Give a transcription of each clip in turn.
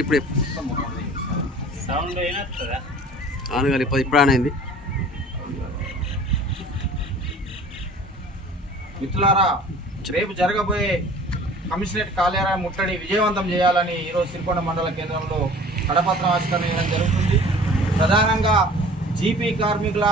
ఇప్పుడు ఆనగాలి ఇప్పుడు ఆనైంది. మిత్రులారా, రేపు జరగబోయే కమిషనరేట్ కార్యాలయం ముట్టడి విజయవంతం చేయాలని ఈరోజు సిరికొండ మండల కేంద్రంలో కరపత్రం ఆవిష్కరణ చేయడం జరుగుతుంది. ప్రధానంగా జీపీ కార్మికుల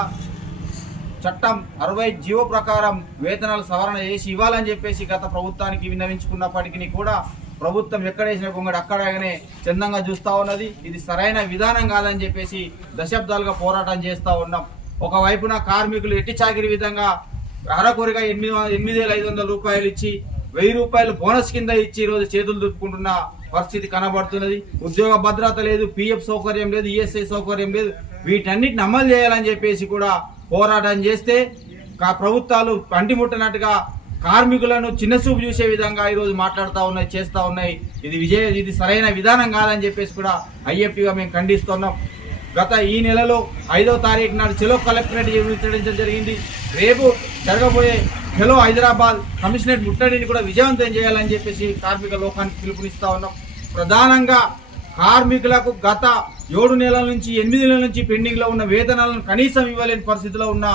చట్టం 60 జీవో ప్రకారం వేతనాలు సవరణ చేసి ఇవ్వాలని చెప్పేసి గత ప్రభుత్వానికి విన్నవించుకున్నప్పటికీ కూడా ప్రభుత్వం ఎక్కడేసిన కొంగడు అక్కడగానే చందంగా చూస్తూ ఉన్నది. ఇది సరైన విధానం కాదని చెప్పేసి దశాబ్దాలుగా పోరాటం చేస్తూ ఉన్నాం. ఒకవైపున కార్మికులు ఎట్టి చాకిరి విధంగా అరకొరిగా 8,500 రూపాయలు ఇచ్చి 1000 రూపాయలు బోనస్ కింద ఇచ్చి ఈరోజు చేతులు దుప్పుకుంటున్న పరిస్థితి కనబడుతున్నది. ఉద్యోగ భద్రత లేదు, పిఎఫ్ సౌకర్యం లేదు, ఈఎస్ఐ సౌకర్యం లేదు. వీటన్నిటిని అమలు చేయాలని చెప్పేసి కూడా పోరాటం చేస్తే ప్రభుత్వాలు అంటిముట్టనట్టుగా కార్మికులను చిన్నచూపు చూసే విధంగా ఈరోజు మాట్లాడుతూ ఉన్నాయి, చేస్తూ ఉన్నాయి. ఇది సరైన విధానం కాదని చెప్పేసి కూడా ఐఎఫ్టీగా మేము ఖండిస్తున్నాం. గత ఈ నెలలో 5వ తారీఖు నాడు చెలో కలెక్టరేట్ నిర్వహించడం జరిగింది. రేపు జరగబోయే చెలో హైదరాబాద్ కమిషనరేట్ ముట్టడిని కూడా విజయవంతం చేయాలని చెప్పేసి కార్మిక లోకానికి పిలుపునిస్తా ఉన్నాం. ప్రధానంగా కార్మికులకు గత 7 నెలల నుంచి 8 నెలల నుంచి పెండింగ్ లో ఉన్న వేతనాలను కనీసం ఇవ్వలేని పరిస్థితిలో ఉన్న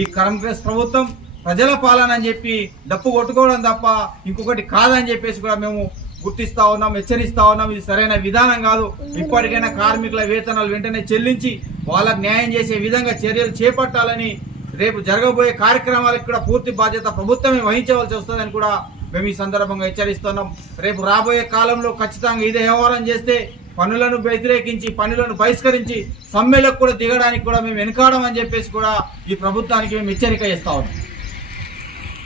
ఈ కాంగ్రెస్ ప్రభుత్వం ప్రజల పాలన అని చెప్పి డప్పు కొట్టుకోవడం తప్ప ఇంకొకటి కాదని చెప్పేసి కూడా మేము గుర్తిస్తా ఉన్నాం, హెచ్చరిస్తా ఉన్నాం. ఇది సరైన విధానం కాదు. ఇప్పటికైనా కార్మికుల వేతనాలు వెంటనే చెల్లించి వాళ్ళకు న్యాయం చేసే విధంగా చర్యలు చేపట్టాలని, రేపు జరగబోయే కార్యక్రమాలకు కూడా పూర్తి బాధ్యత ప్రభుత్వమే వహించవలసి వస్తుందని కూడా మేము ఈ సందర్భంగా హెచ్చరిస్తున్నాం. రేపు రాబోయే కాలంలో ఖచ్చితంగా ఇదే వ్యవహారం చేస్తే పనులను వ్యతిరేకించి పనులను బహిష్కరించి సమ్మెలకు కూడా దిగడానికి కూడా మేము వెనుకాడమని చెప్పేసి కూడా ఈ ప్రభుత్వానికి మేము హెచ్చరిక చేస్తా ఉన్నాం.